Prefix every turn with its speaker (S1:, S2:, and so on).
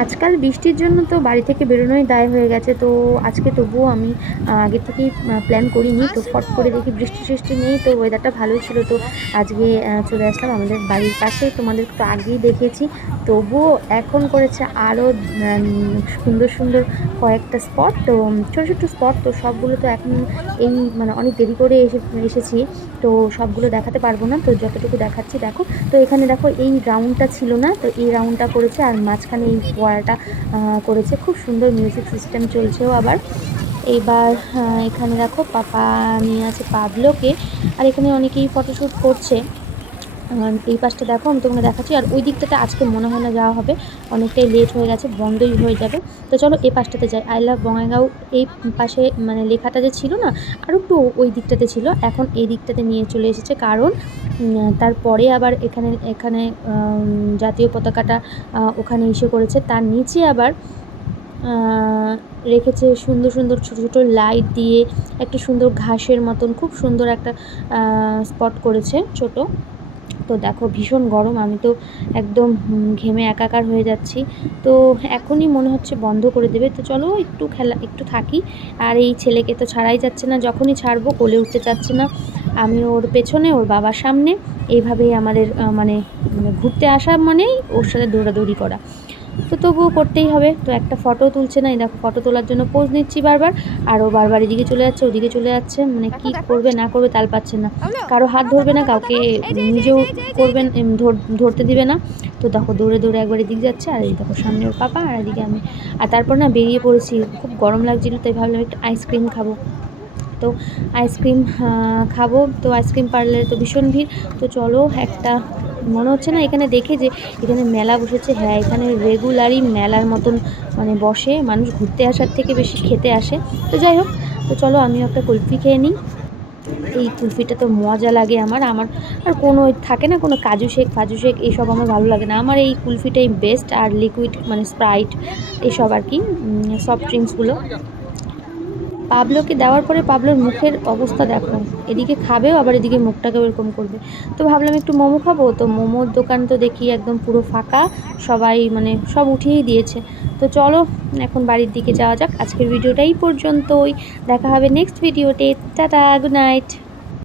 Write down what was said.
S1: আজকাল বৃষ্টির জন্য তো বাড়ি থেকে বেরোনোই দায় হয়ে গেছে, তো আজকে তবুও আমি আগে থেকেই প্ল্যান করিনি, তো ফট করে দেখি বৃষ্টি সৃষ্টি নেই, তো ওয়েদারটা ভালোই ছিল, তো আজকে চলে আসলাম আমাদের বাড়ির পাশে, তোমাদের তো আগেই দেখেছি, তবুও এখন করেছে আরও সুন্দর সুন্দর কয়েকটা স্পট তো ছোটো ছোটো স্পট তো সবগুলো তো এখন এই মানে অনেক দেরি করে এসে, এসেছি, তো সবগুলো দেখাতে পারব না, তো যতটুকু দেখাচ্ছি, দেখো, তো এখানে দেখো এই রাউন্ডটা ছিল না, তো এই রাউন্ডটা করেছে, আর মাঝখানে এই ফোয়ারাটা করেছে। খুব সুন্দর মিউজিক সিস্টেম চলছেও আবার। এইবার আহ, এখানে দেখো পাপা নিয়ে আছে পাবলোকে। আর এখানে অনেকেই ফটোশ্যুট করছে। এই পাশটা দেখো আমি তোমাকে দেখাচ্ছি। আর ওই দিকটাতে আজকে মনে হয় না যাওয়া হবে। অনেকটাই লেট হয়ে গেছে বন্ধই হয়ে যাবে। তো চলো এই পাশটাতে যাই। আই লাভ বঙ্গাইগাঁও এই পাশে মানে লেখাটা যে ছিল না আর একটু ওই দিকটাতে ছিল। এখন এই দিকটাতে নিয়ে চলে এসেছে। কারণ তারপরে আবার এখানে এখানে জাতীয় পতাকাটা ওখানে ইসে করেছে তার নিচে আবার রেখেছে সুন্দর সুন্দর ছোট ছোট লাইট দিয়ে একটা সুন্দর ঘাসের মতন, খুব সুন্দর একটা স্পট করেছে ছোট। তো দেখো ভীষণ গরম, আমি তো একদম ঘেমে একাকার হয়ে যাচ্ছি। তো এখনই মনে হচ্ছে বন্ধ করে দেবে। তো চলো একটু খেলা, একটু থাকি। আর এই ছেলেকে তো ছাড়াই যাচ্ছে না, যখনই ছাড়বো কোলে উঠতে চাচ্ছে না। আমি ওর পেছনে ওর বাবার সামনে এইভাবেই আমাদের মানে মানে ঘুরতে আসা মানেই ওর সাথে দৌড়াদৌড়ি করা। তো তবুও করতেই হবে। তো একটা ফটো তুলছে না এই দেখো ফটো তোলার জন্য পোজ নিচ্ছি বারবার আর ও বারবার এদিকে চলে যাচ্ছে ওদিকে চলে যাচ্ছে মানে কি করবে না করবে তাল পাচ্ছে না। কারও হাত ধরবে না কাউকে নিজেও করবেন ধর- ধরতে দিবে না। তো দেখো দৌড়ে দৌড়ে একবার এদিকে যাচ্ছে আর এই দেখো সামনে ওর পাপা আর এদিকে আমি। আর তারপর না বেরিয়ে পড়েছি খুব গরম লাগছিল তাই ভাবলাম একটু আইসক্রিম খাব। তো আইসক্রিম খাব। তো আইসক্রিম পার্লারে তো ভীষণ ভিড়। তো চলো, একটা মনে হচ্ছে না, এখানে দেখে যে এখানে মেলা বসেছে। হ্যাঁ এখানে রেগুলারই মেলার মতন মানে বসে। মানুষ ঘুরতে আসার থেকে বেশি খেতে আসে। তো যাই হোক, তো চলো, আমিও একটা কুলফি খেয়ে নিই। এই কুলফিটা তো মজা লাগে আমার। আমার আর কোনো থাকে না, কোনো কাজু শেক, ফাজু শেক এইসব আমার ভালো লাগে না। আমার এই কুলফিটাই বেস্ট আর লিকুইড মানে স্প্রাইট এসব আর কি সফট ড্রিঙ্কসগুলো পাবলোকে দেওয়ার পরে পাবলোর মুখের অবস্থা দেখো। এদিকে খাবেও, আবার এদিকে মুখটাকেও এরকম করবে। তো ভাবলাম একটু মোমো খাব। তো মোমোর দোকান তো দেখি একদম পুরো ফাঁকা। সবাই মানে সব উঠিয়েই দিয়েছে। তো চলো, এখন বাড়ির দিকে যাওয়া যাক। আজকের ভিডিওটা এই পর্যন্তই। দেখা হবে নেক্সট ভিডিওতে টাটা গুড নাইট